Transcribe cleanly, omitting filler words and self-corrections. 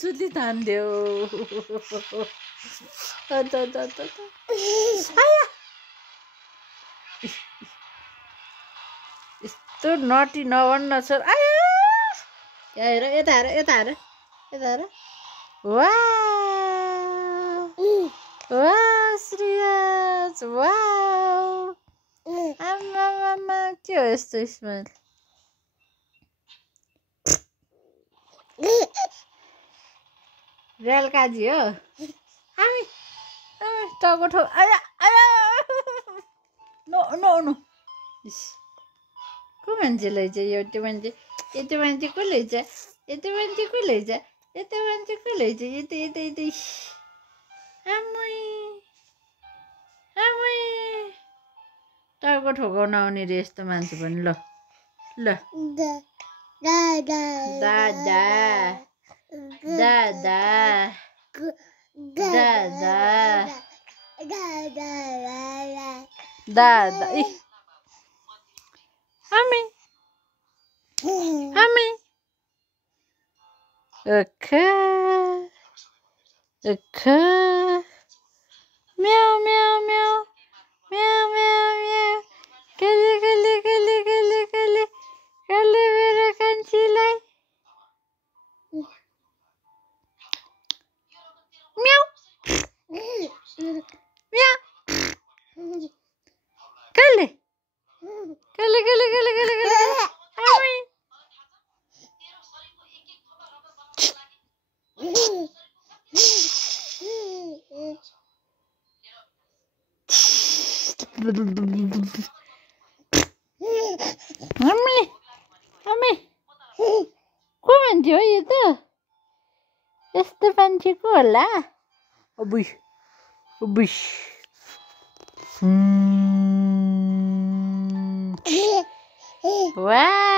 सुत्ली तान्दियो यस्तो नटी नभन्न सर आया हेर यता हेर यता हेर यता हेर वाह श्रेयस वाह आमा के हो यस्तो स्मेल रेल काजी हो आमी टाउको ठाउँ आया आया नो नो नो को मान्छे लैजा यो मान्छे को लैजा यति मान्छे को लैजा यति मान्छे को लैजा यति यति यति आमै आमै टाउको ठोकाउन आउने रे यस्तो मान्छे पनि ल ल दादा दादा दादा दादा आमी आमी म्याउ म्याउ म्याउ म्याउ म्याउ म्याउ कले कले कले कले कले कले मेरो कान्छीलाई म्याउ म्याउ कले कले कले कले कले कले आमी आमी आमी को मान्छे हो यो त यस्तो मान्छे को होला अबुई अबुई वाह